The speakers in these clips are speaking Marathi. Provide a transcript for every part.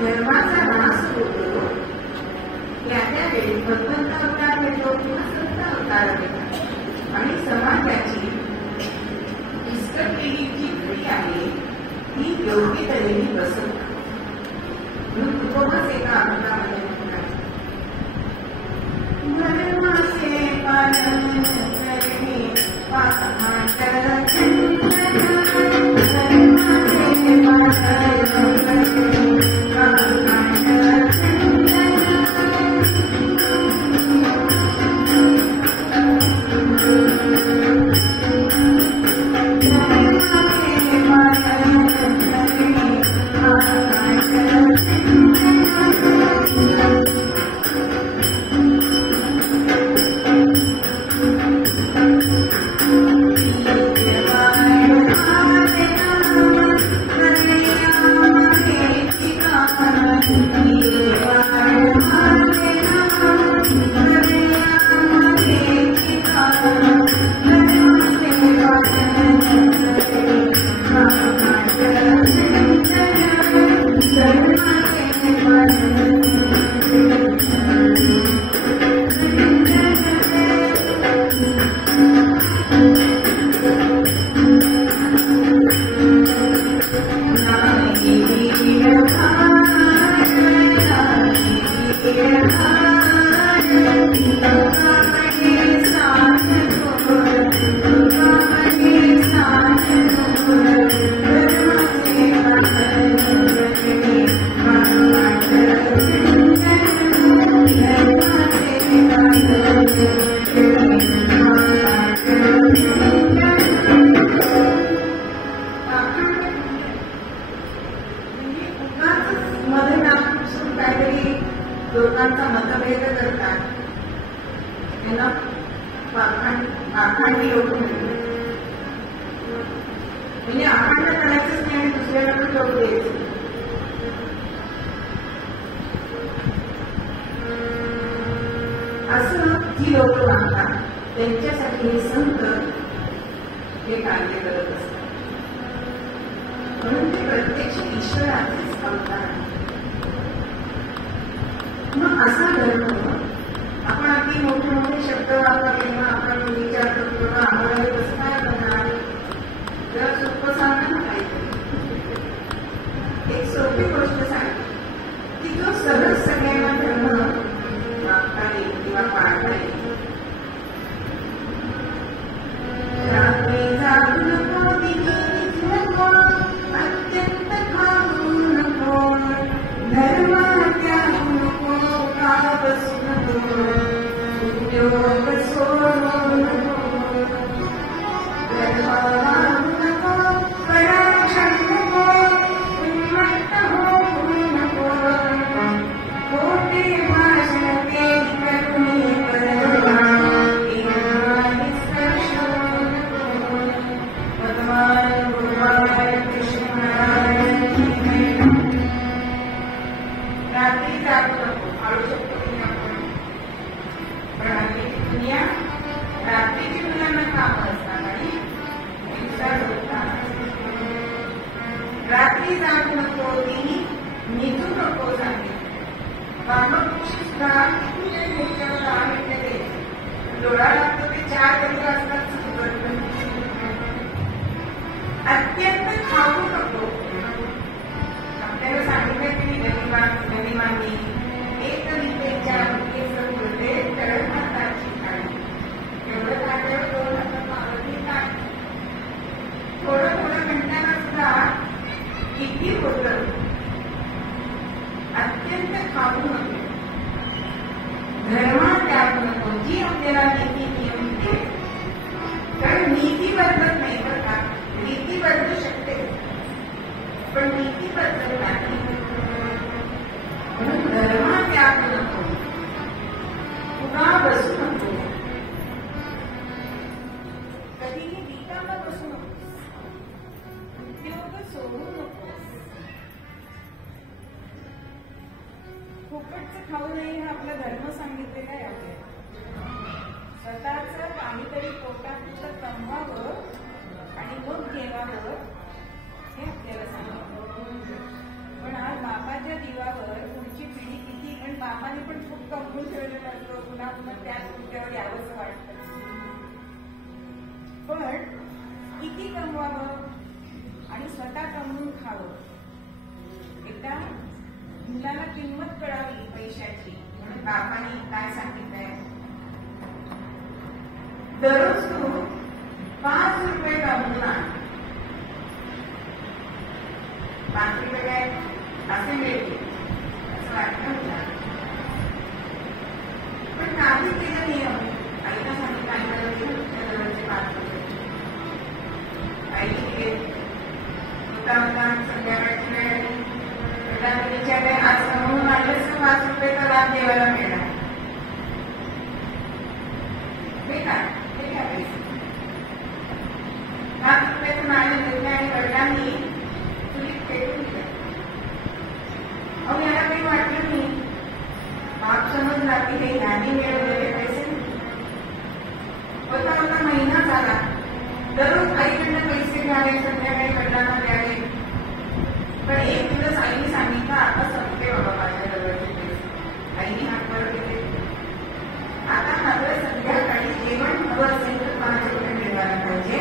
धर्माचा नाश होतो भगवंत अवतार मिळतो किंवा संत अवतार मिळतो. आणि समाजाची इष्टप्रियेची घडी आहे ही योग्य तऱ्हेने बसवतात. म्हणून तुकोबच एका अभंगामध्ये म्हणतात, धर्माचे पालन करणे पाहत चंदन, धर्माचे पालन करणे पाहत चंदन. लोकांचा मतभेद करतात त्यांना आखांडी लोक म्हणतात. म्हणजे आखांड करायचंच नाही आणि दुसऱ्याला पण लोक द्यायचं. असं जी लोक वागतात त्यांच्यासाठी हे संत हे कार्य करत असतात. म्हणून ते प्रत्यक्ष ईश्वराचेच अवतार आहे. मग असा धर्म आपण अगदी मोठे मोठे शब्द वापरले मग आपण विचार करतो आम्हाला कसं काय करणार, जरा सोपं सांगा ना काहीतरी. एक सोपी गोष्ट सांगते की जो सहज सगळ्यांना धर्म वागता येईल किंवा पाळता येईल. अत्यंत खाऊ नको, धर्म त्यागू नको, का बसू नको, उद्योग सोडू नको, धर्म वागू नको, पराक्षण नको, उन्मत्त होऊ नको, खोटे भाषण ते करुणी परवा, इहानी स्पर्श नको. भगवान भगवान कृष्णाय रात्री जागू नको. आळू शकतो की आपण, पण रात्रीची दुनिया, रात्रीची मुलांना काम असतात आणि दिवसा झोपतात. रात्री जागू नको, ती निजू नको सांगितलं. वामपक्षी सुद्धा तुझ्या मोठ्यावर 10 मिनिटं द्यायची. डोळा लागतो ते 4 गंध असतात. अत्यंत खाऊ नको. आपल्याला सांगितलं की गनिमांनी एक विद्येच्या मुख्यते तळण हाताची खाणी. एवढं खाल्ल्यावर 2 हातात मावळती काय. थोडं थोडं म्हणताना सुद्धा किती होतं. अत्यंत खाऊ नको, धर्म त्याग नको. जी आपल्याला नीती नियम दिले, कारण नीती बदलत नाही बरं का. नीती बदलू शकते पण नीती बदलत नाही. म्हणून धर्म त्याग नको, उगा बसू नको, कधीही रिकामा बसू नको, उद्योग सोडू नको. फुकटचं खाऊ नये हा आपला धर्म सांगितलेला आहे. आपल्याला मामाने पण खूप कमवून ठेवलेलं असतं, पुन्हा पुन्हा त्याच मुद्द्यावर यावंसं वाटतं. पण किती कमवावं आणि स्वतः कमवून खावं, एकदा मुलाला किंमत कळावी पैशाची म्हणून बापाने काय सांगितलंय, दररोज तू 5 रुपये कमवून आण. 5 रुपये काय असे मिळतील असं वाटतं मला. पण काही केलं नियम, आईला सांगितलं, आईला दिलं 5 रुपये. आईने दिले. होता संध्याकाळची वेळ आली, विचारले आज कमवून आणलं 5 रुपये तर आज देवाला मिळणार. हे काय 5 रुपयाचं नाणं घेतलं आणि वडिलांनी चुलीत फेकून दिलं. अहो याला काही वाटलं नाही. बाप समजला की हे ह्याने मिळवलेले पैसे होता होता महिना झाला. दररोज आईकडनं पैसे घ्यावे, संध्याकाळी वडिलांना द्यावे. पण एक दिवस आईने सांगितलं आता संपले बाबा माझ्या जवळचे पैसे. आईने हात वर केले. आता मात्र संध्याकाळी जेवण हवं असेल तर माझ्याकडे मिळवायला पाहिजे.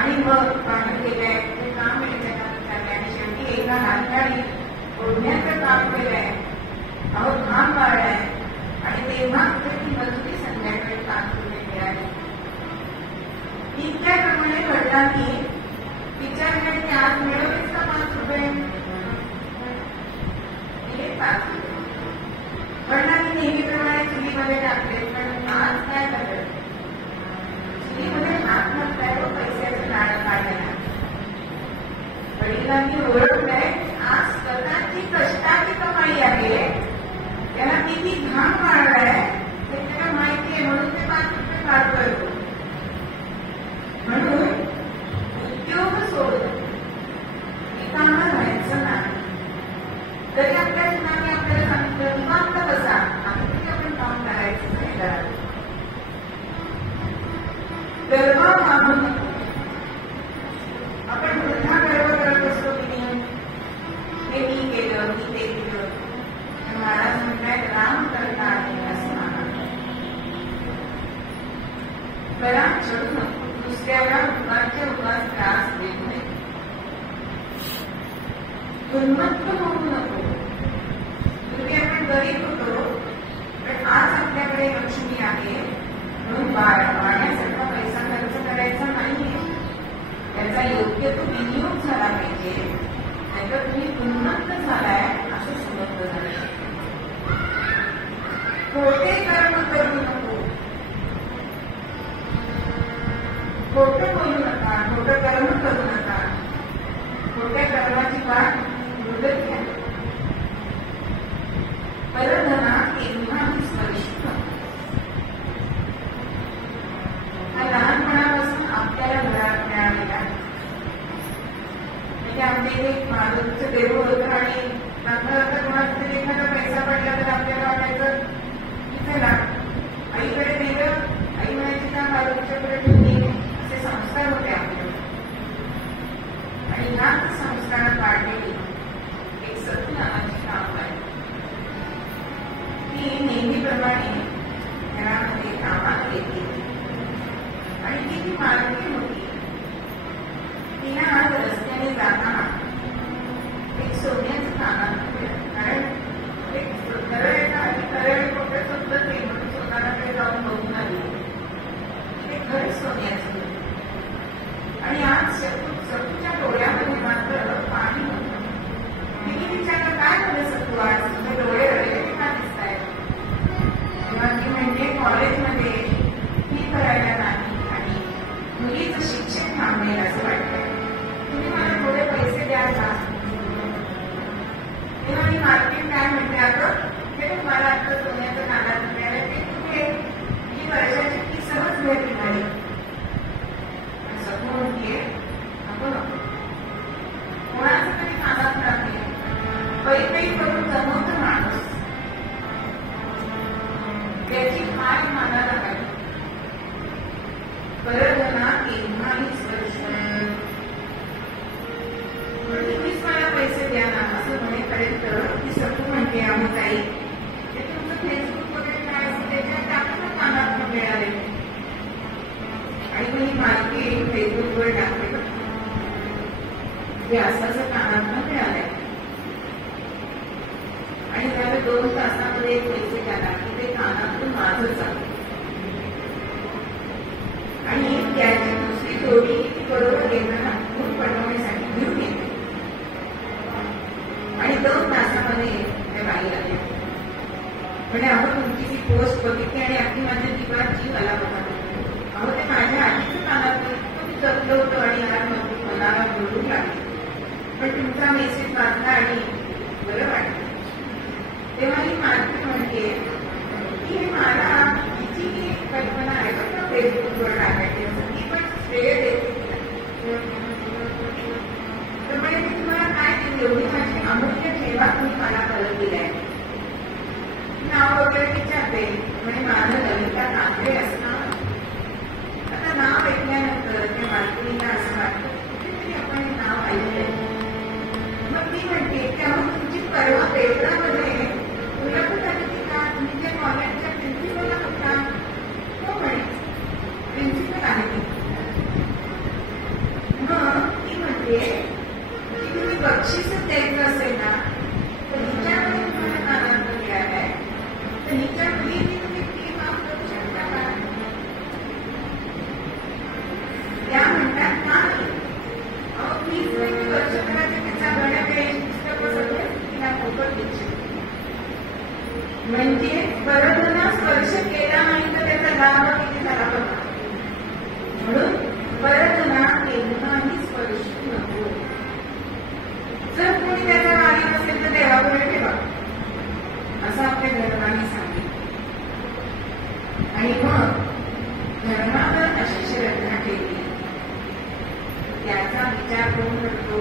आणि मग बाहेर गेले ते काम मिळायचं विचारले आणि शेवटी एका हाताने ओढण्याचं काम केलंय. अहो घाम वाढलाय आणि तेव्हा ती मजुरी संध्याकाळी 5 रुपये मिळाली. इतक्याप्रमाणे वडिलांनी तिच्याकडे आज मिळवलेच का 5 रुपये, दिले 5 रुपये. वडिलांनी नेहमीप्रमाणे चुलीमध्ये टाकले. पण आज काय झालं, चुलीमध्ये हात घातलाय व पैशाचं नाणं काढलं. वडिलांनी ओळखलंय आज स्वतःची कष्टाची कमाई आहे, त्याला किती घाम वाढलाय हे त्याला माहिती आहे, म्हणून ते 5 रुपये काढतोय. म्हणून उद्योग सोडून कामाला राहायचं नाही. जरी आपल्या मुलांनी आपल्याला सांगितलं निवांत बसा, तरी आपण काम करायचं नाही. गर्व मागू नको. आपण पुन्हा गर्व करत असतो की हे मी केलं, मी ते केलं. महाराज म्हणताय राम करता आहे असं म्हणा. करा चढू नको, दुसऱ्याला उगाच्या उगाच त्रास देत नाही. उन्मत्त होऊ नको. पूर्वी आपण गरीब होतो, पण आज आपल्याकडे लक्ष्मी आहे म्हणून वाढण्यासारखा पैसा खर्च करायचा नाहीये. त्याचा योग्य तो विनियोग झाला पाहिजे, नाहीतर तुम्ही उन्मत्त झालाय असं समजलं झालं. खोटे कर्म करू नको, खोटं बोलू नका, खोटं कर्म करू नका. खोट्या कर्माची वाट मुदत घ्या. परधना केव्हाही स्पर्श नको. हा लहानपणापासून आपल्याला घरात मिळालेला. म्हणजे आमच्या इथे एक मारुतीचं देऊळ होतं आणि नंतर कोणाचा तरी एखादा पैसा पडला तर आपल्याला वाटायचं की चला आईकडे नेलं, आई म्हणायची त्या मारुतीच्याकडे ठेवली. असे संस्कार होते आपले. आणि ह्याच संस्कारात वाढलेली एक सती नावाची काम आहे. ती नेहमीप्रमाणे घरामध्ये कामात येते आणि ती मारुती होती. तिला आज रस्त्याने जाताना एक सोन्याचं कानात मिळालं. कारण एक सरळ एका आणि सरळ खोटं सुद्धा ते म्हणून स्वतःकडे जाऊन बघून आली. ते खरंच सोन्याचं होतं. आणि आज सतूच्या डोळ्यामध्ये मात्र पाणी होतं. तिने विचारलं काय झालं सतू, आज तुझे डोळे रडलेले का दिसत आहेत? तेव्हा ती म्हणजे कॉलेजमध्ये फी भरायला नाही आणि मुलीचं शिक्षण थांबेल असं वाटतंय, तुम्ही मला थोडे पैसे द्या का? तेव्हा मी मार्केट काय म्हणते, अगं हे तुम्हाला आता सोन्याचं कानात मिळालं ते कुठे, ही वर्षाची फी सहज भेटली नाही. सगळं म्हणते नको नको, कोणाचं तरी कानात राहते, पैपई करून जमवतं माणूस, त्याची हार मानायला पाहिजे. परधना केव्हाही स्पर्श. तुम्हीच मला पैसे द्या ना असं म्हणेपर्यंत ती सखू म्हणते, अमुताई ते तुमची ती पोस्ट बघितली आणि अगदी माझ्या जीवात जीव आला बघा. अहो ते माझ्या आधीच कानात मी जपलं होतं आणि आज मनाला बोलू लागले. पण तुमचा मेसेज वाचला आणि बरं वाटलं. तेव्हा ही माणसं म्हणते की हे मला तिची कल्पना आहे पण फेसबुकवर टाकायची असं ती पण श्रेय देते. त्यामुळे मी तुम्हाला काय केली एवढी माझी अमूल्य ठेवा तुम्ही मला परत दिलाय. नाव वगैरे विचारते म्हणजे माझं ललिता कांबळे असणार. आता नाव ऐकल्यानंतर त्या मालकीला असं वाटतं कुठेतरी आपण हे नाव ऐकलंय. मग ती म्हणते त्यामुळे तुमची परवा पेपरामध्ये मुलाखत आली होती का? तुम्ही त्या कॉलेजच्या प्रिन्सिपलला होता? हो म्हणे प्रिन्सिपल आहे मी. मग ती म्हणते की तुम्ही बक्षीसच द्यायचं असेल ना तर हिच्यामध्ये तुम्हाला नामांक मिळालं आहे तर हिच्या मुलींनी तुम्ही फी माफ करू शकता का? त्या म्हणतात नाही. अहो फीज म्हणजे वर्षभराच्या त्याचा गणवेश पुस्तकं सगळं तिला मोफत द्यायची. म्हणजे बरोबर स्पर्श केला नाही तर त्याचा लाभ किती झाला बघा. म्हणून बरोबर केव्हाही स्पर्श नको. जर कोणी त्याचा मालिक असेल तर देवापुढे ठेवा असं आपल्या धर्माने सांगितलं. आणि मग धर्मावर अशी श्रद्धा ठेवली त्याचा विचार कोण करतो?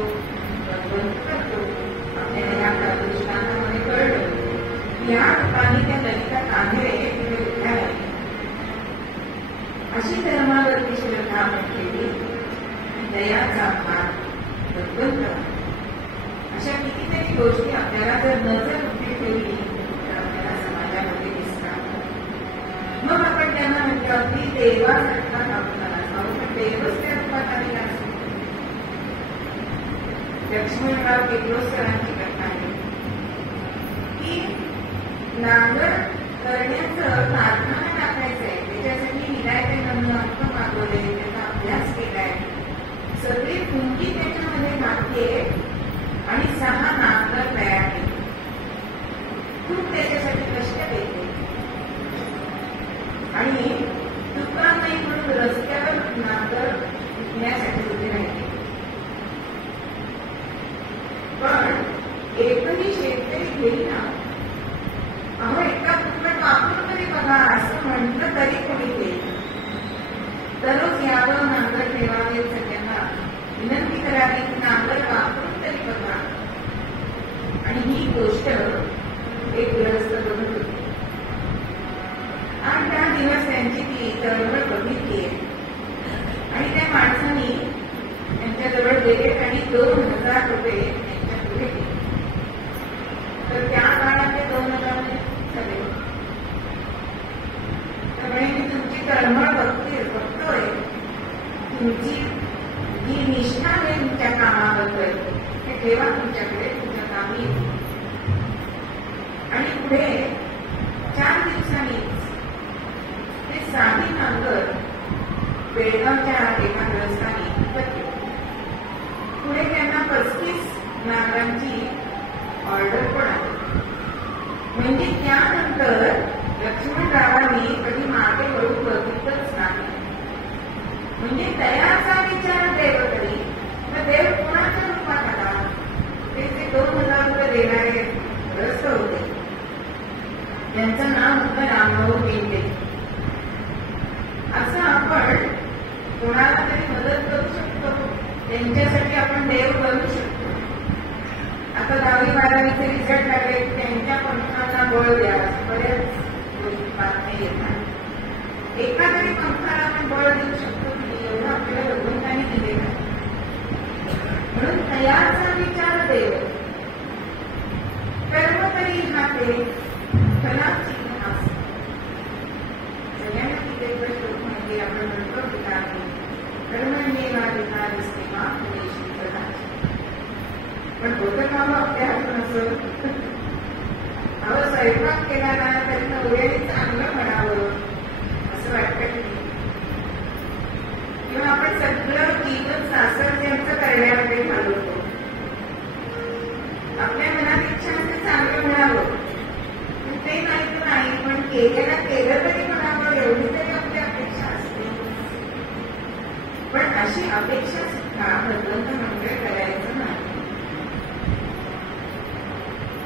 भगवंत करतो. आपल्याला या प्रदूषणामध्ये कळलं या ठिकाणी त्या ललिता कांबळे तिथे उभ्या राहिल्या. अशी धर्मावरती श्रद्धा ठेवली दयाचा भाग भगवंत. अशा कितीतरी गोष्टी आपल्याला जर नजर उभी ठेवली तर आपल्याला समाजामध्ये दिसतात. मग आपण त्यांना म्हणजे अगदी देवासारखा आपण देवच त्या रूपात आलेला असतो. लक्ष्मणराव किर्लोस्करांची कथा आहे की नांगर करण्याचं कारखाना टाकायचंय त्याच्यासाठी हिदायतनं अर्थ मागवले त्याचा अभ्यास केलाय. सगळी कुंकी त्याच्यामध्ये घातलीये आणि 6 नांगर तयार केले. खूप त्याच्यासाठी कष्ट घेतले आणि दुकान नाही म्हणून रस्त्यावर नांगर विकण्यासाठी उभे राहिले. पण एकही शेतकरी घेईना. अहो एका फुकट वापरून तरी बघा असं म्हटलं तरी कोणी घेईल. दररोज यावं नांगर ठेवावे सगळ्यांना विनंती करावी की नांगर वापरून तरी बघा. आणि ही गोष्ट एक ग्रस्त बनत होती. 8-10 दिवस त्यांची ती चळवळ बघितली आणि त्या माणसांनी त्यांच्याजवळ गेले आणि 2000 रुपये त्यांच्या पुढे दिले. तर त्या काळात ते 2000 झाले. त्यामुळे मी तुमची तळमळ बघतोय. तुमची जी निष्ठा आहे तुमच्या कामाबद्दल हे ठेवा तुमच्याकडे तुमच्या कामी. आणि पुढे 4 दिवसांनीच ते 6 नांगर बेळगावच्या एका ग्रस्तांनी विकत घेतले. पुढे त्यांना 35 नांगरांची ऑर्डर पण आली. म्हणजे त्यानंतर लक्ष्मणरावांनी कधी मागे वळून बघितलंच नाही. म्हणजे दयाचा विचार देव करी तर देव कोणाच्या रूपात आला? ते 2000 रुपये देणारे ग्रस्त होते. त्यांचं नाव होतं रामभाऊ केंद्रे. असं आपण कोणाला तरी मदत करू शकतो. त्यांच्यासाठी आपण देव बनू शकतो. आता 10वी-12वीचे रिझल्ट लागले त्यांच्या पंखांना बळ द्यावा बऱ्याच गोष्टी बातम्या येतात. एखाद्या पंखाला आपण बळ देऊ शकतो की एवढं आपल्याला भगवंताने दिले नाही. म्हणून तयाचा विचार देव कर्म तरी हाते फलाची हास. सगळ्यांना तिथे श्लोक माहिती आपण म्हणतो पिता कर्मण्येवाधिकार असते महापुरेशी प्रधान. पण होतं का मग आपल्या हातून असं? अहो स्वयंपाक केला ना तरी नवऱ्याने चांगलं म्हणावं असं वाटतं की किंवा आपण सगळं जीवन सासरच्यांचं करण्यामध्ये घालवतो. आपल्या मनात इच्छा असते चांगलं म्हणावं ते नाही तर नाही पण केलेलं तरी पण आपण एवढी तरी आपली अपेक्षा असते. पण अशी अपेक्षा सुद्धा भगवंत म्हणजे करायचं नाही.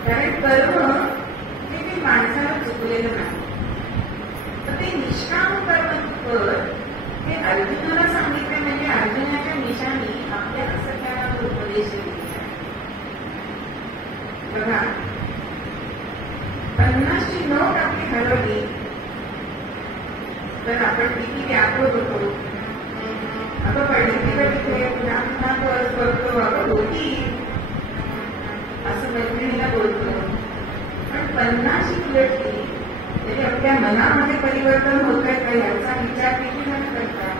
कारण कर्म हे माणसाला चुकलेलं नाही. तर ते निष्काम कर्म कर हे अर्जुनाला सांगितलं. म्हणजे अर्जुनाच्या निशाणी आपल्या सगळ्यांना उपदेश दिला. बघा, 50ची नोट आपली हरवली तर आपण किती व्याकुळ होतो. अगं पडली तिथे करतो, अगं होती असं मैत्रिणीला बोलतो. पण 50शी उलटली तरी आपल्या मनामध्ये परिवर्तन होत आहे का याचा विचार किती जण करतात.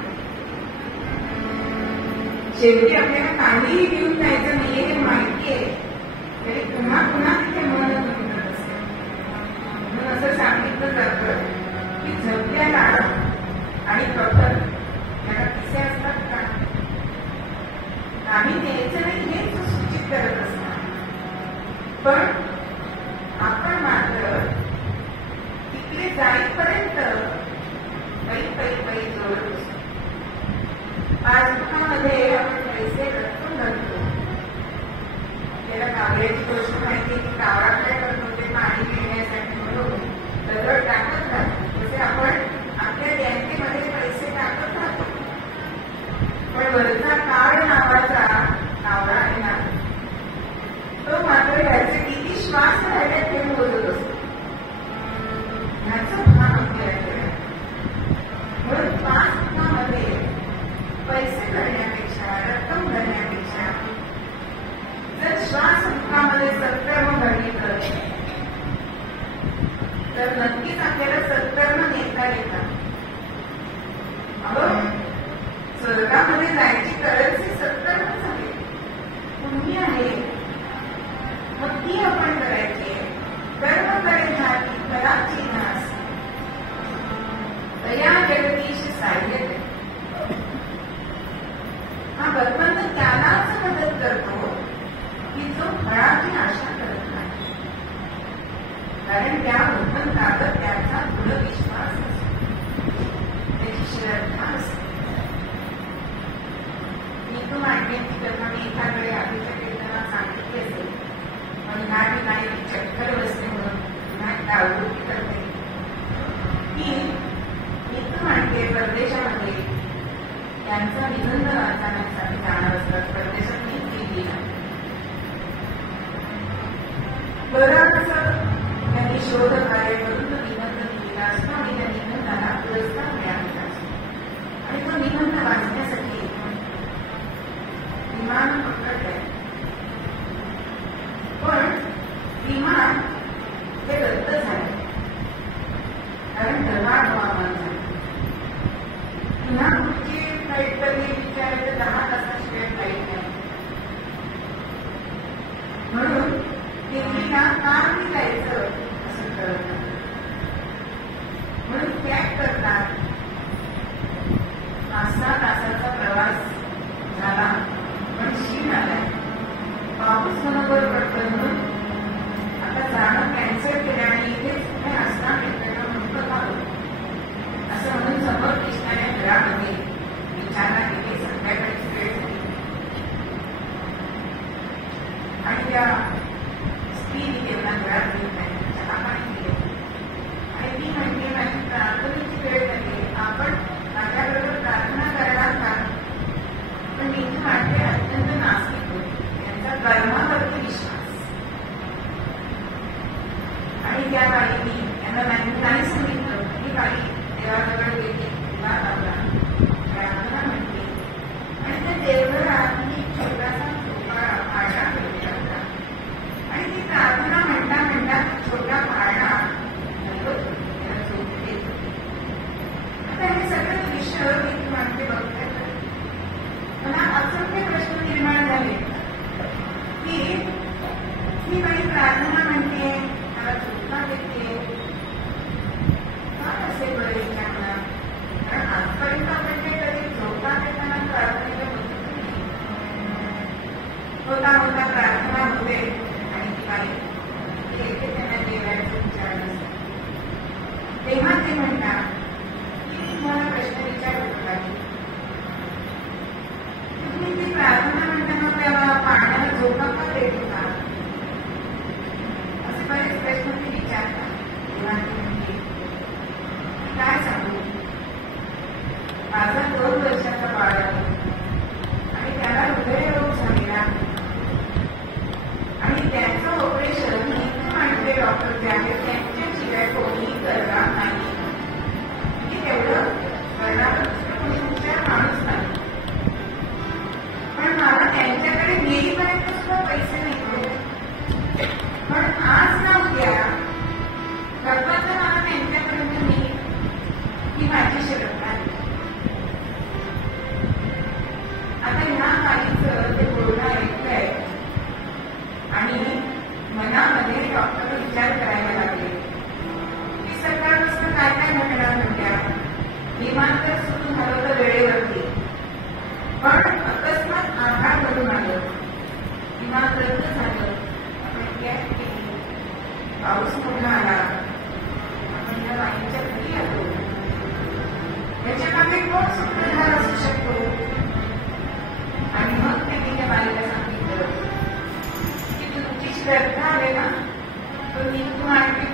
शेवटी आपल्याला काहीही घेऊन जायचं नाहीये हे माहिती आहे, तरी पुन्हा पुन्हा तिथे मन घेऊन जात असते. म्हणून असं सांगितलं जातं की झोपल्याला आणि पथर याला किस्से असतात का? काही द्यायचं नाही हेच सूचित करत असतात. पण आपण मात्र तिकडे जाईपर्यंत पै जोडत असतो. पासबुकामध्ये आपण पैसे रक्कम घालतो. त्याला कावड्याची गोष्ट माहिती की कावडा काय करतो ते पाणी पिण्यासाठी म्हणून दगड टाकत राहतो. तसे आपण आपल्या बँकेमध्ये पैसे टाकत राहतो. पण वरचा काळ नावाचा कावडा आहे ना, तो मात्र याचे किती श्वास राहिल्यात हे मोजत असतो. ह्याचं भान आपल्याकडे. म्हणून पासबुकामध्ये पैसे भरण्यापेक्षा रक्कम भरण्यापेक्षा जर श्वास मुखामध्ये सत्कर्म भरली तर नक्कीच आपल्याला सत्कर्म नेता येतात. अहो, स्वर्गामध्ये जायची करन्सी सत्कर्मच आहे, पुण्य आहे. मग ती आपण करायची. कर्म करायचा की कराची नास तया जगदीश साह्य. हा भगवंत त्यालाच मदत करतो की जो फळाची आशा करत नाही. कारण त्या भगवंतावर त्याचा दृढ विश्वास असतो, त्याची श्रद्धा असते. मी तो मांडण्याची कथा मी एखाद्या आधीच्या कीर्तनात सांगितली असेल. पण ह्या ठिकाणी चक्कर बसते म्हणून आवृत्ती करते की मी तो मांडते परदेशामध्ये त्यांचा निबंध वाचण्यासाठी जाणार असतात. परदेशात मी गेली नाही. बरंच त्यांनी शोध कार्य करून तो निबंध लिहिला असतो आणि त्या निबंधाला पुरस्कार मिळालेला असतो. आणि तो निबंध वाचण्यासाठी विमान पकडलंय. पण विमान हे रद्द झाले कारण ढगाळ हवामान झाले. पुन्हा पुढची फ्लाईट तर मी विचारलं 10 तासाशिवाय फ्लाईट नाही. म्हणून दिल्लीला का मी जायचं असं कळत नाही. म्हणून पॅक करतात. 5-6 तासाचा प्रवास झाला पण शीण आलाय. पाऊस बरोबर पडतं म्हणून आता जाणं कॅन्सल केलं आणि इथेच कुठे असणार म्हणतो असं म्हणून समोर दिसणाऱ्या घरामध्ये विचारला गेला. काय काय घटना घडल्या. विमान तर सुरू झालं होतं वेळेवरती, पण अकस्मात आभाळ भरून आलं, विमान रद्द झालं, आपण कॅब केली, पाऊस मोठा आला, आपण या बाईच्या घरी आलो. त्याच्या मागे कोण सूत्रधार असू शकतो. आणि मग त्यांनी त्या बाईला सांगितलं की तुमची श्रद्धा आहे ना, तो निघून आणली.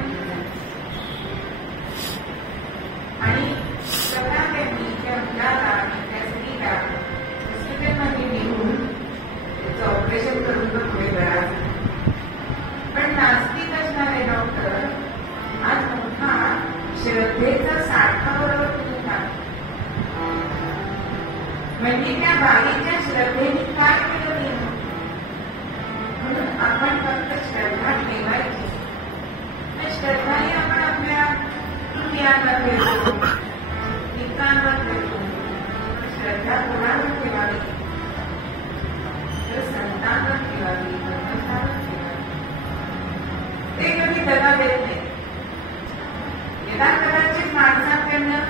आणि स्वतः त्यांनी त्या मुलाला आणि त्या स्त्रीला हॉस्पिटलमध्ये नेऊन त्याचं ऑपरेशन करून तो पुढे करा. पण नास्तिक असणारे डॉक्टर आज मोठा श्रद्धेचा साठा बरोबर होता. म्हणजे त्या बाईच्या श्रद्धेने काय केलं गेलं. म्हणून आपण फक्त श्रद्धा ठेवायची. श्रद्धाने आपण आपल्या कृत्यांवर ठेवतो, पिकांवर ठेवतो. श्रद्धा कोणावर ठेवावी तर संतांवर ठेवावी, ब्रह्मचावर ठेवावी. ते कधी दगा देत नाही. यदा कदाचित माणसाकडनं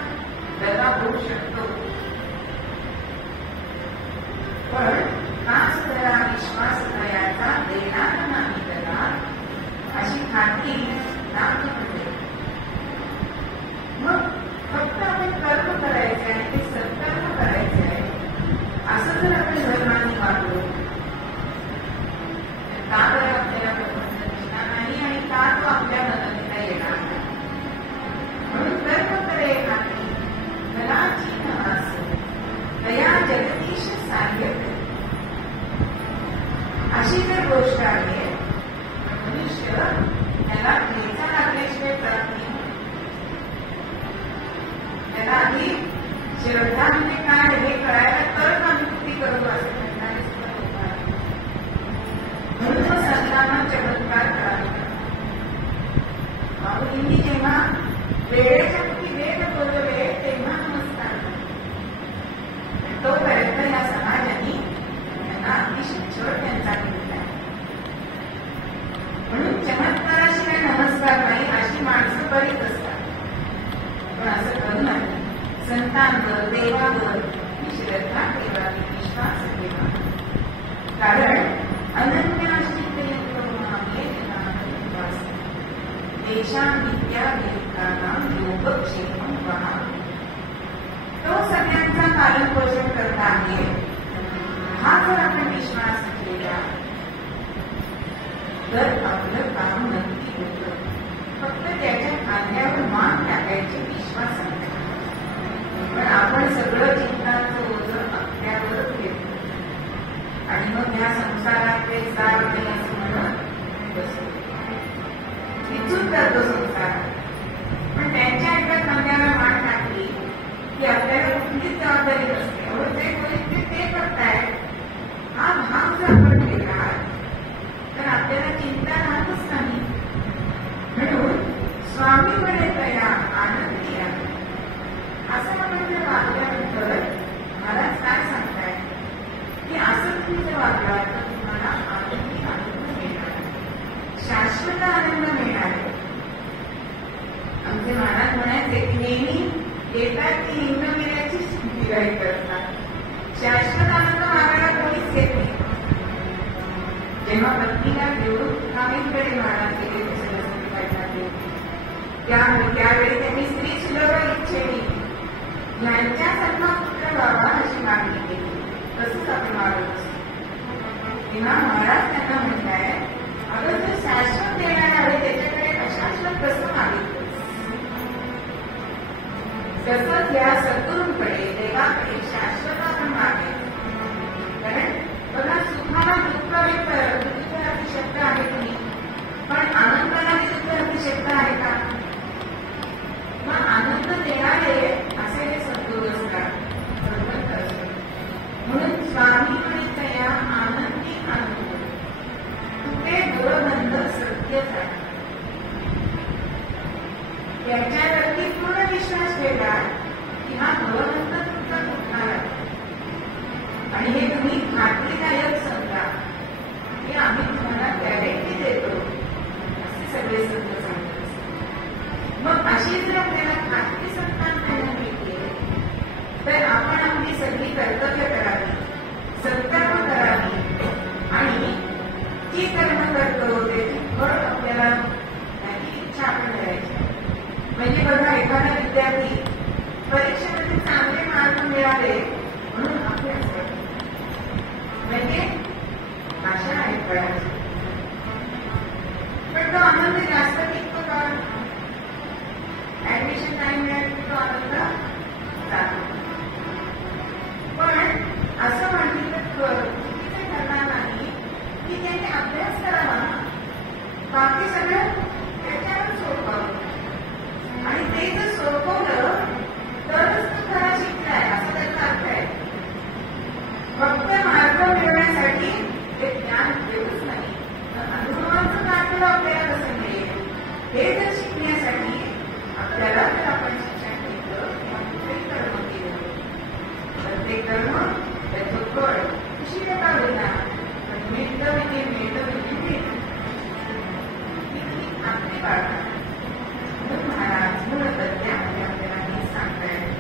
दगा होऊ शकतो, पण हाच खरा विश्वास याचा देणार नाही दगा, अशी खात्री नाम होते. मग फक्त आपण कर्म करायचे आहे, ते सत्कर्म करायचे आहे, असं जर आपण धर्माने वागलो का बरं आपल्याला प्रपंच दिसणार नाही आणि का तो आपल्या मदतीला येणार नाही. म्हणून कर्म करे नाही धनाची नवास दया जगदीश साध्य. अशी जर गोष्ट आहे, मनुष्य त्याला ठेचा लागल्याशिवाय करत नाही. त्याला आधी श्रद्धा म्हणजे काय हे कळायला तर अनुभूती करतो असं म्हणणारे. म्हणून तो संतांना चमत्कार करावे. बाबूजींनी जेव्हा वेळेच्या किती वेळ बोलवले तेव्हा नमस्कार तोपर्यंत या समाजाने त्यांना अतिशय छळ त्यांचा केलेला आहे. म्हणून चमत्काराशिवाय नमस्कार नाही अशी माणसं बरीच असतात. पण असं करू नये. संतांवर देवावर श्रद्धा ठेवावी, विश्वास ठेवा. कारण अनन्याशी देशा विद्या विविधानां योगक्षेमं पहा. तो सगळ्यांचा पालन पोषण करत आहे. हा जर आपण विश्वास केला तर आपलं काम नक्की होतं. फक्त त्याच्या खांद्यावर मान टाकायचे विश्वास आहे. पण आपण सगळं चिंतांचं ओझं आपल्यावर घेतो आणि मग ह्या संसारातले सार नाही असं म्हणत बसतो. इथून करतो संसार. पण त्यांच्या एकदा खांद्यावर मान टाकली की आपल्याला कुठलीच जबाबदारी नसते. एवढं जे कोणी ते करतायत हा भाग जर आपण केला तर आपल्याला चिंता राहतच नाही. म्हणून स्वामी म्हणे तया आनंदी आहे असं आपण जर वागल्यानंतर महाराज काय सांगताय की असं तुम्ही जर वागला तर तुम्हाला आनंदी आनंद मिळणार, शाश्वत आनंद मिळणार. आमचे महाराज म्हणायचे की नेहमी येतात ती लिंग मिळायची विराई करतात. शाश्वत आनंद मागायला कोणीच येत नाही. जेव्हा पत्नीला घेऊन काहीकडे महाराज गेले त्यावेळी त्यांनी स्त्री सुलभ इच्छेने यांच्यासारखा पुत्र व्हावा अशी मागणी केली. तसंच आपण मागत असतो. तेव्हा महाराज त्यांना म्हणताय अगं जर शाश्वत देणार आहे त्याच्याकडे अशाश्वत कसं मागितलं. तसंच या सद्गुरूंकडे देवाकडे शाश्वत आपण मागायचं. कारण बघा सुखाला दुःख व्यक्त शक्य आहे की नाही, पण आनंदाला दुःख शक्य आहे का. मग आनंद देणारे असे हे सद्गुरू असतात, भगवंत असतात. म्हणून स्वामी आणि तया आनंदी आनंद तुझे दुर्बंध सत्यच आहे. त्याच्यावरती पूर्ण विश्वास ठेवला की हा दुर्बंध तुमचा दुखणार आहे आणि हे तुम्ही खात्रीदायक समजा की आम्ही तुम्हाला गॅरेंटी देतो असे सगळे सत्य सांगत. मग अशी जर आपल्याला करतो त्याची फळ आपल्याला त्याची इच्छा आपण करायची. म्हणजे बघा, एखादा विद्यार्थी परीक्षेमध्ये चांगले मार्क मिळाले म्हणून अभ्यास करतो, म्हणजे आशा आहे फळाची. पण तो आनंद जास्त टिकतो का? ऍडमिशन टाइम मिळाला की तो आनंद जातो. पण असं म्हटलं तर चुकीचं ठरणार नाही की त्यांनी अभ्यास करावा, बाकी सगळं त्याच्यावर सोपवावं. आणि ते जर सोपवलं तरच तो खरा शिकलाय असं त्याचा अर्थ आहे. फक्त मार्ग मिळवण्यासाठी ते ज्ञान देऊच नाही, तर अनुभवाचं दाखलं आपल्याला कसं मिळेल हे जर शिकण्यासाठी आपल्याला जर आपण शिक्षण घेतलं किंवा कुठेही कर्म केलं तर ते कर्म त्याचं फळ कशी नका होईना पण मिळतं म्हणजे आपली बाळा महाराज मूळ तत्त्वामध्ये आपल्याला हे सांगतायत.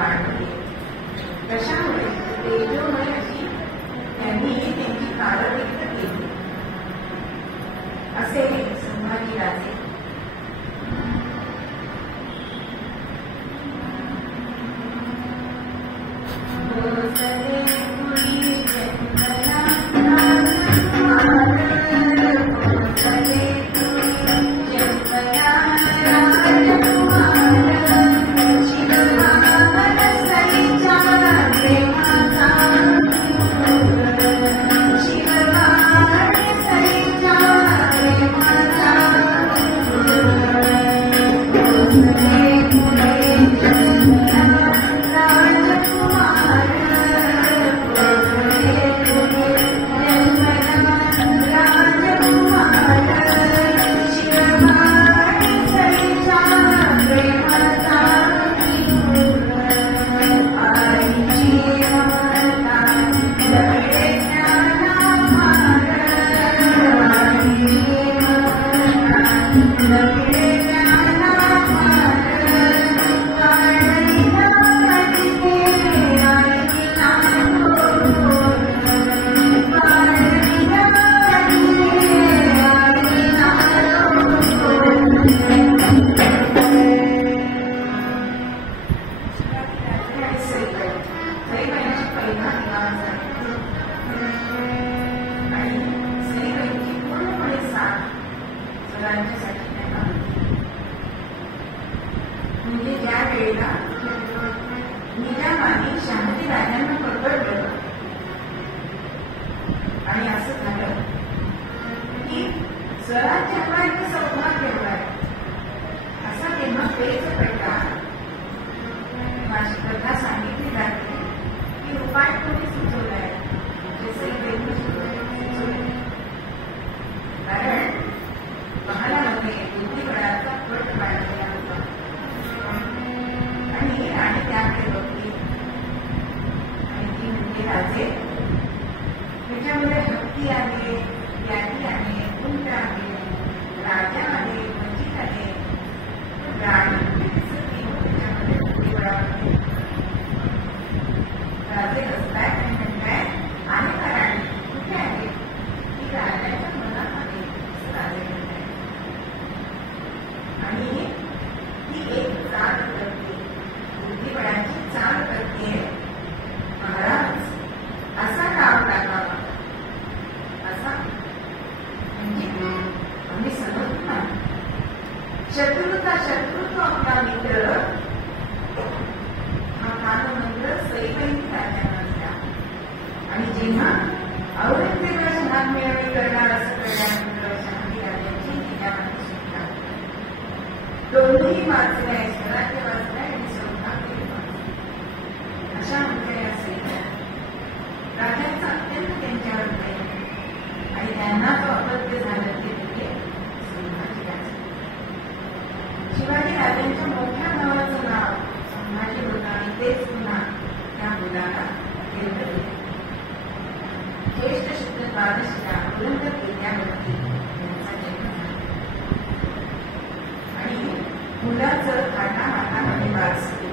वाढवली. कशामुळे? तेजोमय अशी त्यांनी त्यांची कारकिर्द केली. असे संभाजी राजे म्हणजे ज्या वेळेला निजामाने शहाजी राजांना पकडलं आणि असं झालं की स्वराज्य आपलं सौभाग्य आहे असा तेव्हा पेच पडला. माझी कथा सांगितली जाते की उपाय कोणी सुचवलाय कारण महालामध्ये बुद्धिबळाचा पट वाढलेला होता आणि त्याकडे बघली आणि ती म्हणजे राजे. त्याच्यामध्ये हत्ती आहे, यादी आहे, उंट आहे, राजा आहे, वजीर आहे, राणी त्याच्यामध्ये बुद्धिबळामध्ये राजे असताय आणि म्हणताय आहे का राणी कुठे आहे? ती राजाच्या मनात आहे असं राजे म्हणताय. आणि ती एक चाल करते, बुद्धिबळाची चाल करते. महाराज असा डाव टाकावा असा म्हणजे आम्ही समजतो ना शत्रूचा शत्रुत्व आपला मित्र हा कालमंत्र सैनिक राजांना दिला. आणि जेव्हा औरंगजेबाला भाग मिळवणी करणार असं कळल्यानंतर शहाजी राजांची निजामाने सुटका दोन्ही वाचल्या, स्वराज्य वाचल्या आणि सौभाग्य वाचले. अशा म्हणजे या सैनिक राजांचा अत्यंत त्यांच्यावर प्रेम आणि त्यांना जो अपत्य झालं ते म्हणजे संभाजी राजे. शिवाजी राजांच्या मोठ्या भावाचं नाव संभाजी होतं आणि तेच पुन्हा त्या मुलाला केलं. ज्येष्ठ शुद्ध द्वादशीला बुलंद किल्ल्यावरती त्यांचा जन्म झाला आणि मुलाचं हातामध्ये वारस केलं.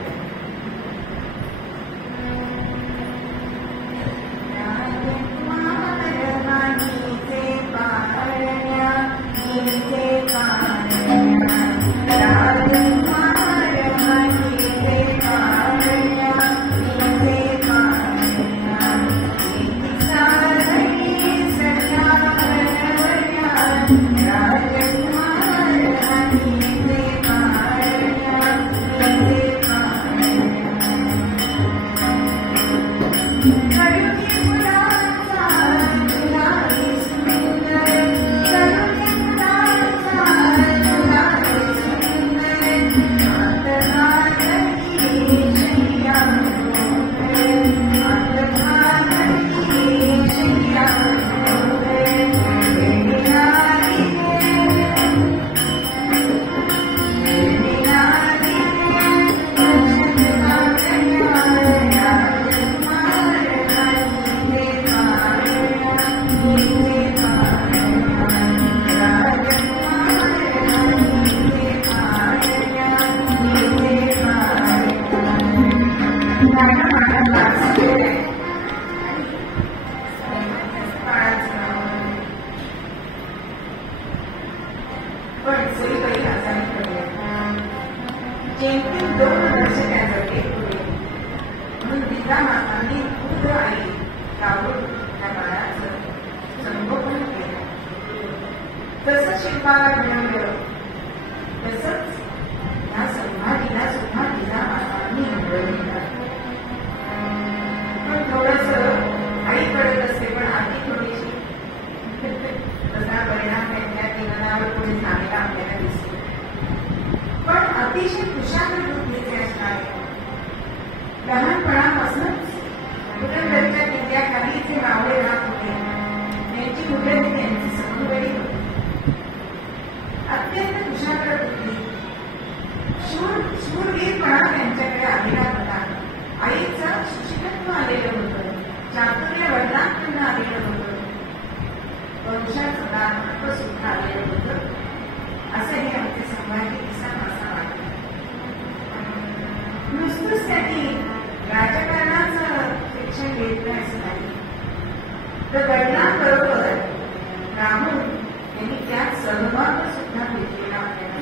पण सईबाई आजारी पडल्या. जेमतेम 2 वर्ष त्यासाठी पुढे म्हणून पिता मातांनी खुद आई राहून त्या बाळाचं संगोपन केलं. तसं शिल्पाला मिळवलं तसंच या संभाजीला सुद्धा पिता मातांनी मिळवलं. पण थोडस आई पडत असते, पण आधी थोडीशी तसा परिणाम त्यांच्या जीवनावर पुढे झालेला आपल्याला दिसतो. पण अतिशय कुशाग्र बुद्धीचे असणारे, लहानपणापासूनच पुरंदरच्या किल्ल्याखाली जे मावळे राहत होते त्यांची मुलं त्यांची समन्वयी होती. अत्यंत कुशाग्र बुद्धी, शूरवीरपणा त्यांच्याकडे आलेला होता. आईचं सुशिक्षितत्व आलेलं होतं, चातुर्य वडिलांकडून आलेलं होतं, वंशाचं दानत्व सुद्धा आलेलं होतं. असं हे आमचे संभाजी किसान असा वाटतं. नुसतंच त्यांनी राजकारणाचं शिक्षण घेतलं असं नाही, तर वडिलांबरोबर राहून त्यांनी त्यात सहभाग सुद्धा घेतलेला आपल्याला.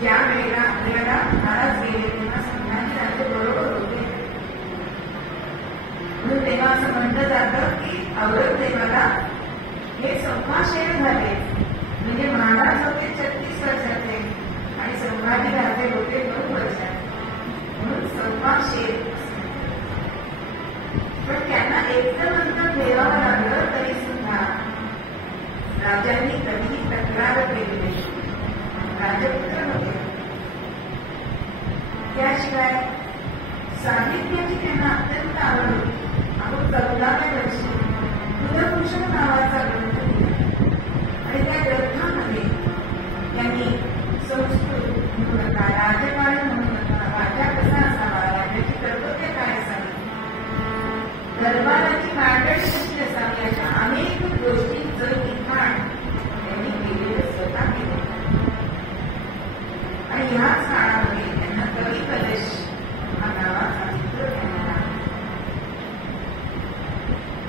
ज्या वेळेला आपल्याला महाराज गेले तेव्हा संभाजी राजे बरोबर होते. म्हणून तेव्हा असं म्हटलं जातं की औरंगजेबाला हे 14 झाले, म्हणजे महाराज होते 36 वर्षाचे आणि संभाजी राजे होते 9 वर्षाचे, म्हणून 14 पण त्यांना एकदम ठेवावं लागलं तरी सुद्धा राजांनी कधीही तक्रार केली नाही. राजपुत्र होते. त्याशिवाय साहित्याची त्यांना अत्यंत आवड होती. आपण 14व्या वर्षी कुलभूषण नावाचा ग्रंथ लिहिला आणि त्या ग्रंथामध्ये त्यांनी संस्कृत राजकारण म्हणू नका, राजा कसा असावा, राजाची कर्तव्य काय असावी, दरबाराची मांडणी कशी असावी, अशा अनेक गोष्टींचं लिखाण त्यांनी केलेलं स्वतः केलं. आणि ह्याच काळामध्ये त्यांना कवी कलश हा नावाचा चित्र त्यांना.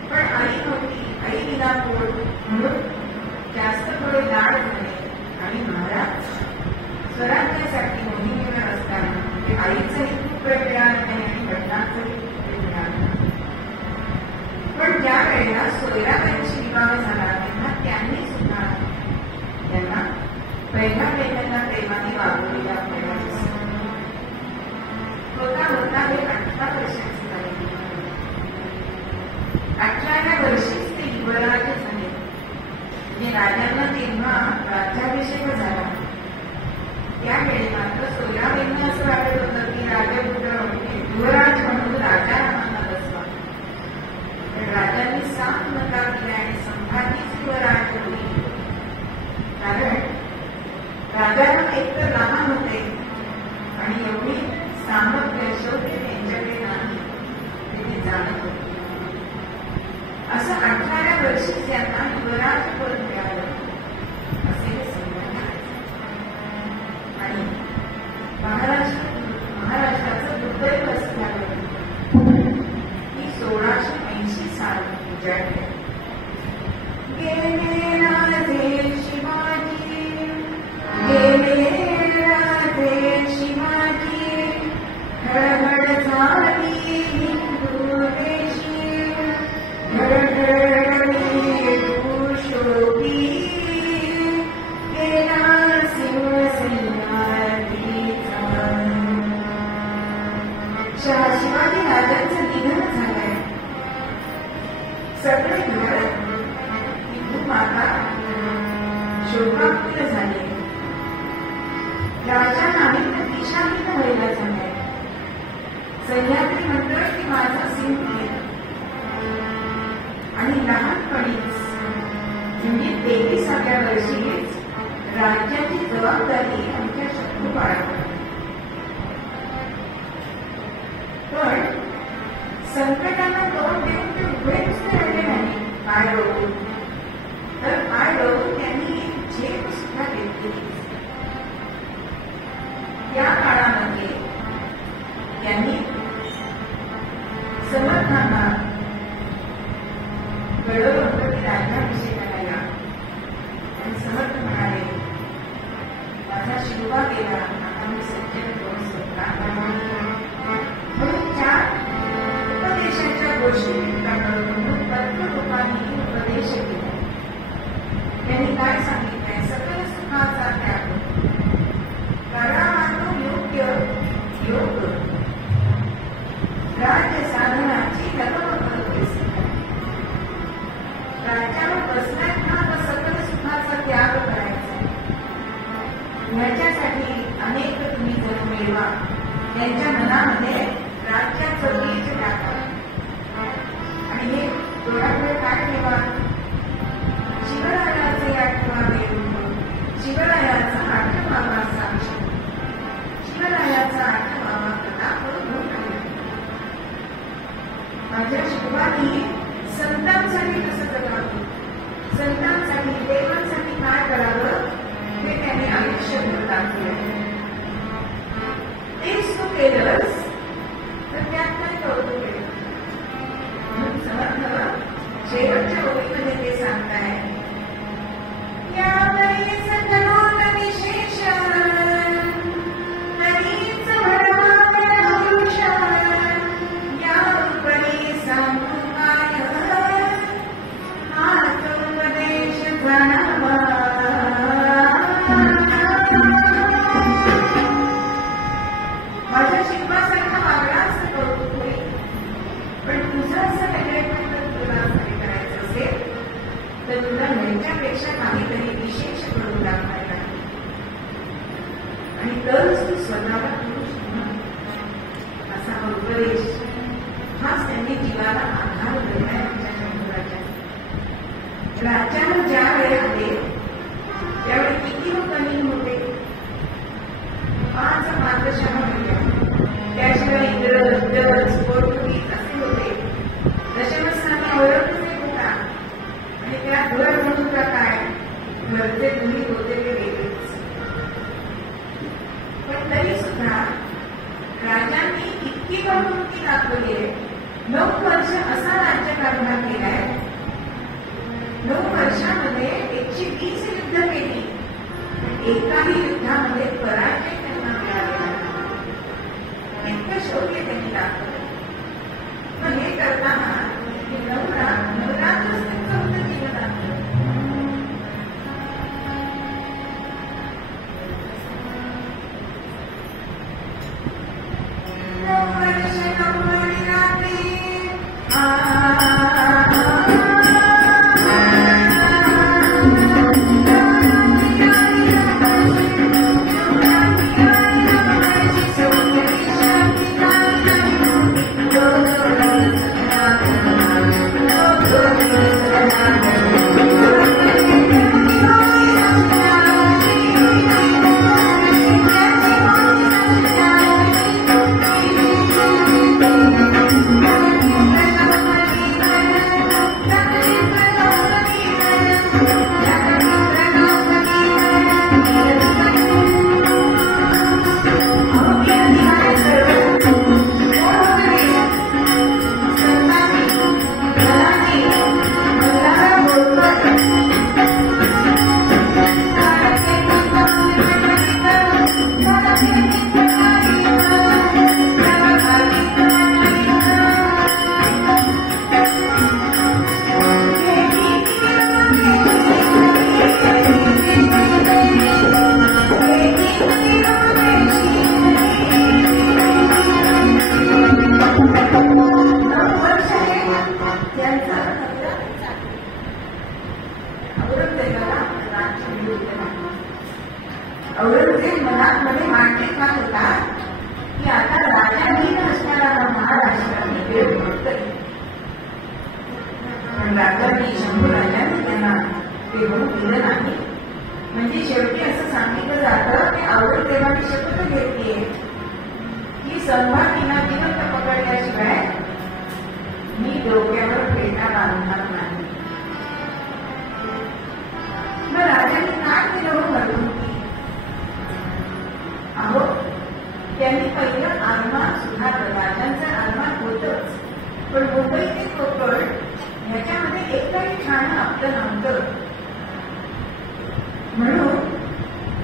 पण आई होती, आई विना पोट, म्हणून जास्त थोडे लाड झाले आणि महाराज स्वराज्यासाठी मोहिमेवर असताना म्हणजे आईचंही खूप वेळ मिळालं नाही आणि वडिलांचंही खूप वेळ मिळालं. पण ज्या वेळेला सोयराबाईंशी विवाह झाला तेव्हा त्यांनी सुद्धा त्यांना पहिल्या वेळेला प्रेमाने वागवलेला आपल्याला होता होता हे 18 वर्षाचे झाले. 18व्या वर्षीच ते युवराज झाले. म्हणजे राजांना तेव्हा राज्याभिषेक झाला. त्यावेळी मात्र सोयराबाईंना असं वाटत होतं की राजपुत्र म्हणजे युवराज म्हणून राजा म्हणत असतो. पण राजांनी साफ नकार दिला आणि संभाजीच युवराज होईल. कारण राजाला एक तर लहान होते आणि एवढी सामर्थ्य शोधे त्यांच्याकडे नाही, ते जाणत होते. असं 18व्या वर्षी त्यांना युवराज पद मिळालं असे समजण्यात. आणि महाराष्ट्राचं दुर्दैव असं झालं की 1680 साल उजाडले. गेले राजे शिवाजी, गेले राजे शिवाजी, हळहळ झाली हिंदू देशी, धडधडली शोभी, गेला शिवाजी राजांचं निधन झालंय. सगळे घर हिंदू माता शोकाकुल झाले. राजा नाही तर दिशाहीन व्हायला झालाय. सह्याद्री म्हणतोय की माझा सिंह आणि लहानपणीच म्हणजे 23व्या वर्षीच राज्याची जबाबदारी आमच्या शत्रुपाळावर. पण संकटांना तोंड देऊन ते उभे नुसते राहिले नाही. पाय रोवून तर पाय रोवून त्यांनी झेप सुद्धा घेतली. या काळामध्ये त्यांनी समर्थांना घडवलं होतं की राज्याभिषेक करायला. आणि समर्थ म्हणाले, माझा शिवबा गेला, आता मी सज्जन करू शकता. म्हणून 4 उपदेशाच्या गोष्टी म्हणून तत्वरूपाने उपदेश केला. त्यांनी काय सांगितलंय? सकल सुखाचा त्याग करावा तो योग्य योग, राज्य साधनाची राज्यावर बसण्यात सकल सुखाचा त्याग करायचा. ह्याच्यासाठी अनेक तुम्ही जण मिळवा, त्यांच्या मनामध्ये राज्याचं बीज टाका. आणि हे डोळ्यापुढे काय ठेवा? शिवरायाचे आठवावे शिवरायाचा 8वावा साक्षी, शिवरायाचा 8वावा कथा म्हणून आहे. माझ्या शिवानी संतांसाठी कसं जगावं, संतांसाठी देवांसाठी काय करावं हे त्याने आयुष्यभर दाखवलं. तेच तू केलंस तर त्यात काय कौतुक केलं. म्हणून समर्थ शेवटच्या ओळीमध्ये ते सांगताय, यावरी सज्जनोन विशेष तरीच भरवावे पुरुष, यावरी सांगू काय हाच उपदेश जाणावा. माझ्या शिल्पासारखा वागला असं कौतुक होईल, पण तुझं असं वेगळेपण तुला असं करायचं असेल तर तुला त्यांच्यापेक्षा काहीतरी विशेष करून दाखवायला लागेल. आणि तरच तू स्वतःला पुरुष असा उपदेश हाच त्यांनी जीवाला आधार दिलाय. आमच्या शंभराच्या राज्यावर ज्या वेळी आले त्यावेळी किती कमी होते? 5 पादशाह होत्या. त्याशिवाय इंग्रज, डच, पोर्तुगीज असे होते. दशमस्थानी औरंगजेब होता. आणि त्या घर म्हणून का काय घरचे तुम्ही होते ते वेगळेच. पण तरी सुद्धा राजांनी इतकी बहुमती दाखवली आहे. 9 वर्ष असा राज्यकारभार केलाय. 9 वर्षामध्ये 120 युद्ध केली. एकाही युद्धामध्ये पराजय त्यांना मिळालेला नाही. इतकं शौर्य त्यांनी दाखवलं. पण हे करताना नवरात्रच त्यांचं होतं जीवनात. औरंगजेब मनात मांडले का होता की आता राजाधीन असणारा महाराष्ट्रामध्ये बघतोय. पण राजांनी शंभूराजांनी त्यांना ते होऊन दिलं नाही. म्हणजे शेवटी असं सांगितलं जातं की औरंगजेबाने शपथ घेतलीये की संभाजींना जिवंत पकडल्याशिवाय मी डोक्यावर फेटा बांधणार नाही. मग राजांनी काय केलं हो? अहो त्यांनी पहिलं आरमान सुधारलं. राजांचं आरमान होतच, पण मुंबई ते कोकण ह्याच्यामध्ये एकही ठाणं आपलं नव्हतं. म्हणून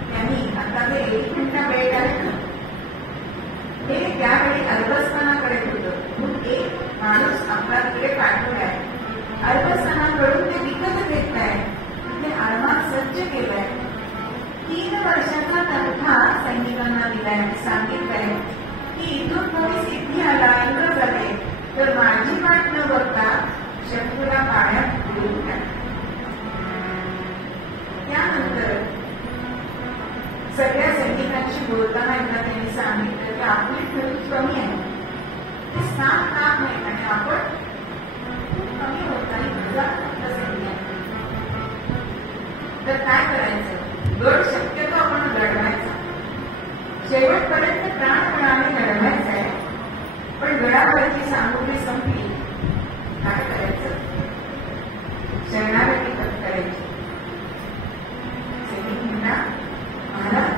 त्यांनी आता जे 1 मिनिटा वेळ आहे ना, हे त्यावेळी अरबस्थानाकडे होतं. म्हणून एक माणूस आपल्याकडे पाठवलाय, अरबस्थानाकडून ते विकत घेतलाय, ते आरमार सज्ज केलाय, 3 वर्षाचा तनखा सैनिकांना दिलाय, सांगितलंय की इथून कोणी सिद्धी आला, इंद्र झाले तर माझी वाट न बघता शत्रूला पाण्यात बुडवून टाक. त्यानंतर सगळ्या सैनिकांशी बोलताना एकदा त्यांनी सांगितलं की आपली फौज कमी आहे, ते 7 लाख नाही आणि आपण खूप कमी होत आणि 1000 सैन्य आहे. तर काय करायचं? गड शक्यतो आपण लढवायचा, शेवटपर्यंत प्राणपणाने लढवायचं आहे. पण गडावरची सामुग्री संपली, काय करायचं? शरणागती पत्करायची. सैनिक म्हणला, महाराज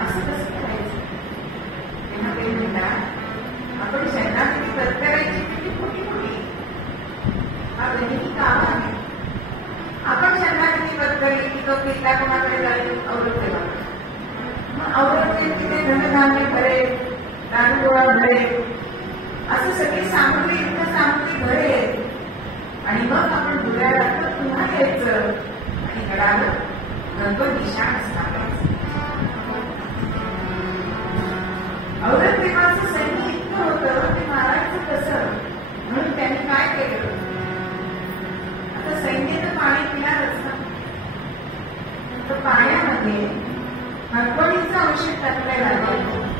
असं कसं करायचं? तेव्हा ते म्हणला, आपण शरणागती पत्करायची किती मोठी मोठी, हा गणिती काम आहे. आपण शरणागती पत्करली की तो किल्ला कोणाकडे जाईल? औरंगजेबाकडे. मग औरंगजेब तिथे धनधान्य भरेल, दारुगोळा भरेल, असं सगळी सामग्री युद्ध सामग्री भरेल आणि मग आपण दुसऱ्या रात्र पुन्हा यायचं आणि गडावर गणपत निशाण स्थापायचं. औरंगजेबाचं सैन्य इतकं होतं ते मारायचं कसं? म्हणून त्यांनी काय केलं? आता सैन्य तर पाणी पिणारच ना, तर पाण्यामध्ये हरपळीचं औषध टाकलेलं आहे.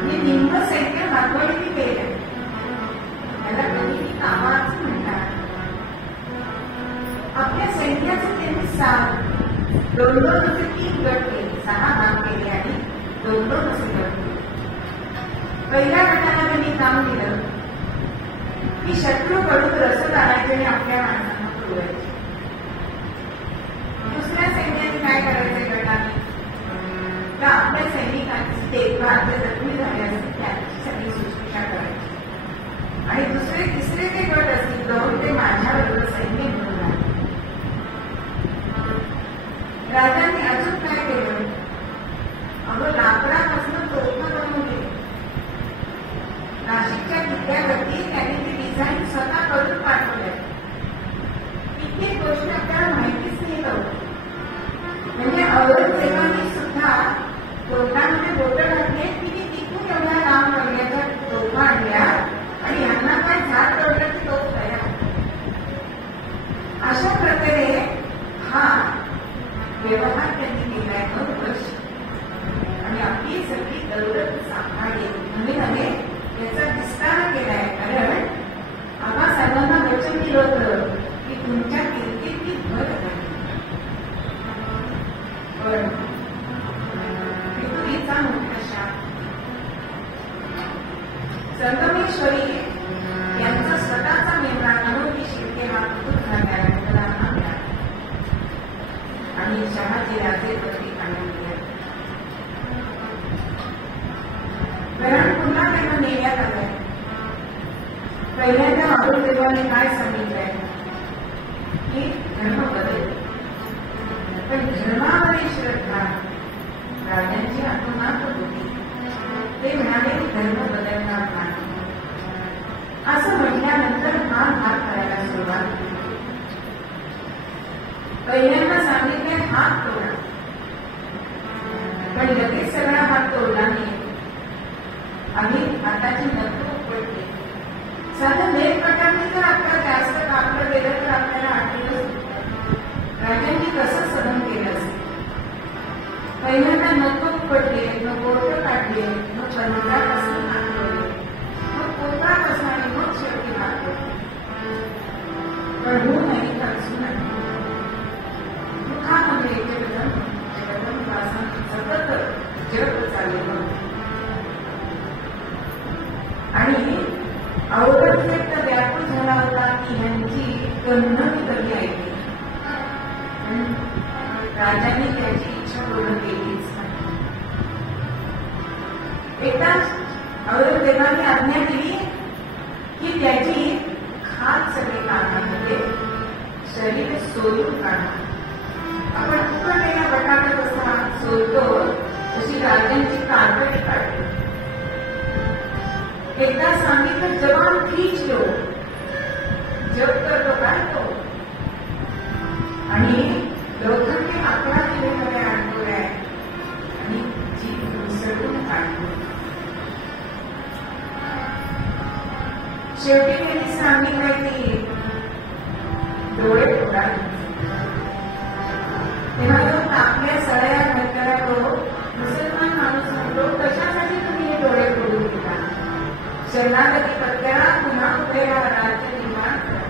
हे निम्म सैन्य हरपळीने केलं, त्याला कधी कामाचं म्हणतात. आपल्या सैन्याचं त्यांनी 2-2 असे 3 गट केले, 6 भाग केले आणि 2-2 असे गट केले. पहिल्या गटाला त्यांनी काम दिलं की शत्रूकडून रसद आणायचे आणि आपल्या माणसांना पुरवायचे. दुसऱ्या सैन्याने काय करायचं गटाने? तर आपल्या सैनिकांची देखभाल जे जखमी झाले असतील त्यांची सगळी शुश्रूषा करायची. आणि दुसरे तिसरे जे गट असतील 2 ते माझ्याबरोबर सैन्य म्हणून राहिले. राजांनी अजून काय केलं? अगं लाकडापासून तोफा बनवून दिली. नाशिकच्या किल्ल्यावरती त्यांनी ती डिझाईन स्वतः करून पाठवल्या. इतकी गोष्ट आपल्याला माहितीच नाही नव्हती. म्हणजे औरंगजेबाने सुद्धा तोफांमध्ये बोटं घातली की ती तिथून एवढ्या लांब पडल्याच्या तोफा आणल्या आणि यांना काय झाड तोडलं की तोफ तयार. अशा प्रकारे हा व्यवहार त्यांनी केलाय 9 वर्ष आणि आपली सगळी दौलत सांभाळली. नवे याचा विस्तार केलाय. कारण आम्हा सर्वांना वचन दिलं होतं की तुमच्या कीर्तीची भर नाही. पण पृथ्वीचा मोठा शाप संगमेश्वरी यांचा स्वतःचा मेमरा नवोजी शिर्के हा खूप झाल्यानंतर आणला आणि शहाजी राजे पत्रिक आणून दिले. कारण पुन्हा त्यांना नेण्यात आलंय. पहिल्यांदा औरंगजेबाने काय सांगितलंय की धर्म बदल, पण धर्मावरील श्रद्धा राजांची आत्मनाथ होती. ते म्हणाले धर्म बदलणार नाही. असं म्हटल्यानंतर हा भाग करायला सुरुवात केली. पहिल्यांदा सांगितले हात तोडा, पण लगेच सगळा हात तोडला नाही. आम्ही हाताची नख पडली. साधं एक प्रकारने जर आपल्याला जास्त कापलं गेलं तर आपल्याला आठवलं. राजांनी कसं सहन केलं असेल? पहिल्यांदा नख पडले, मग बोट काढले, मग पंजापासून हात तोडले, मग पोटापासून आणि मग शेवटी हात तोडले. पण हो नाही खर्चून मुखामध्ये सतत जग चाललेलं. आणि औरंगजेब तर व्याकुळ झाला होता की ह्यांची कन्नडी कधी ऐकली. राजांनी त्याची इच्छा पूर्ण केलीच नाही. एकदा औरंगजेबाने आज्ञा दिली की त्याची एकदा सांगितलं जवान खींच लो, जप करतो काय तो, आणि लोखंडी आकडा केलेला आणतोय आणि जीव उसळून काढतो. शेवटी त्यांनी सांगितलं की डोळे फोडा. तेव्हा तो आपल्या सळ्या घटकाला तो मुसलमान माणूस म्हणतो, कशासाठी तुम्ही हे डोळे फोडून दिला? शरणागती पत्त्याला पुन्हा उभेला राज्य निर्माण करा.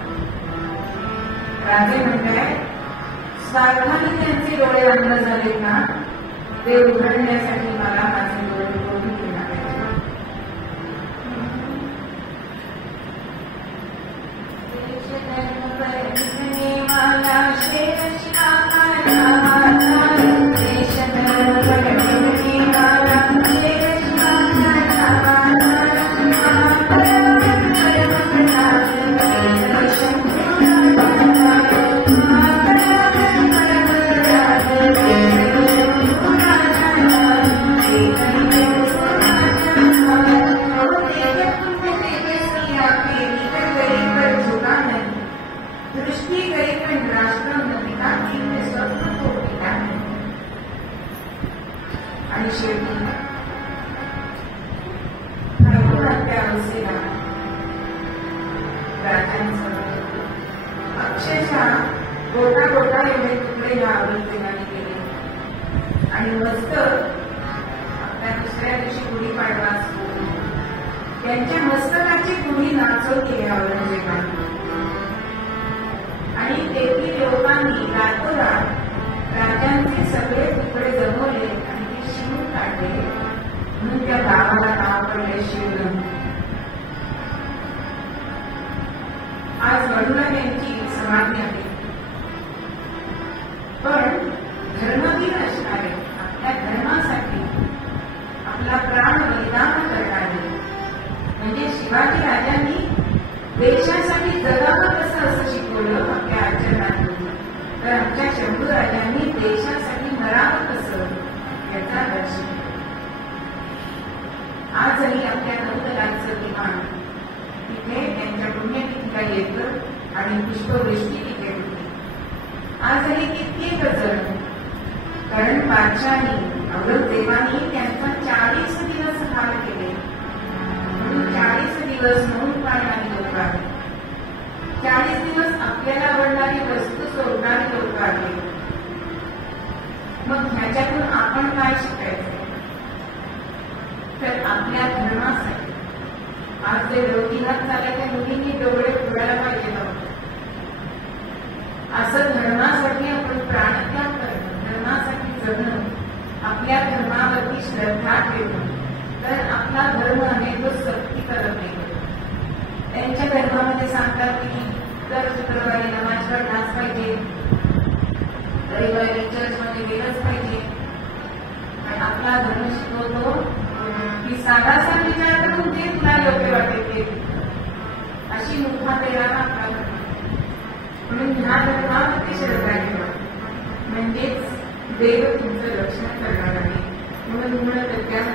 राजे म्हणताय स्वार्थाने त्यांचे डोळे बंद झाले ना, ते उघडण्यासाठी मला माझे डोळे फोडून दिला पाहिजे. आणि शेवटी अक्षरशः गोटा गोटा एवढे तुकडे या औरंगजेबाने केले आणि मस्त आपल्या दुसऱ्या दिवशी गुढीपाडवा असतो त्यांच्या मस्तकाची गुढी नाचवली औरंगजेबाने. आणि तेथील लोकांनी रातोरात राजांचे सगळे तुकडे जमवले आणि ते शिवून काढले, म्हणून त्या गावाला नाव पडले शिवरंग. आज वडूला त्यांची समाधी आहे, पण धर्मवीर असणारे आपल्या धर्मासाठी आपला प्राण बलिदान करणारे म्हणजे शिवाजी राजांनी देशासाठी जगावं कसं असं शिकवलं आपल्या आचरणातून, तर आमच्या शंभू राजांनी देशासाठी मरावं कसं याचा दर्शन. आजही आपल्या नौदलाचं विमान तिथे त्यांच्या पुण्यतिथीला येतं आणि पुष्पवृष्टी तिथे होती. आजही कित्येक जण, कारण बादशाहांनी औरंगजेबाने त्यांचा 40 दिवस हाल केले, म्हणून 40 दिवस म्हणून पाळणारी लोक आहेत. 40 दिवस आपल्याला आवडणारी वस्तू सोडणारी लोक आहेत. मग ह्याच्यातून आपण काय शिकायचं? तर आपल्या धर्मासाठी आज जे रोटीनाथ चालायच्या मुलींनी डोळे फोडायला पाहिजे नव्हते. असं धर्मासाठी आपण प्राणत्याग करणं, धर्मासाठी जगणं, आपल्या धर्मावरती श्रद्धा ठेवणं, तर आपला धर्म अनेक सक्ती करत नाही. त्यांच्या धर्मामध्ये सांगतात की दर शुक्रवारी नमाज पढलाच पाहिजे, रविवारी चर्चमध्ये गेलंच पाहिजे. आणि आपला धर्म शिकवतो की साधासा विचार करून जे तुला योग्य वाटेल ते, अशी मुखा तयार आपला धर्म. म्हणून ह्या धर्मावरती श्रद्धा ठेवा, म्हणजेच देव तुमचं रक्षण करणार आहे. म्हणून म्हणत त्याला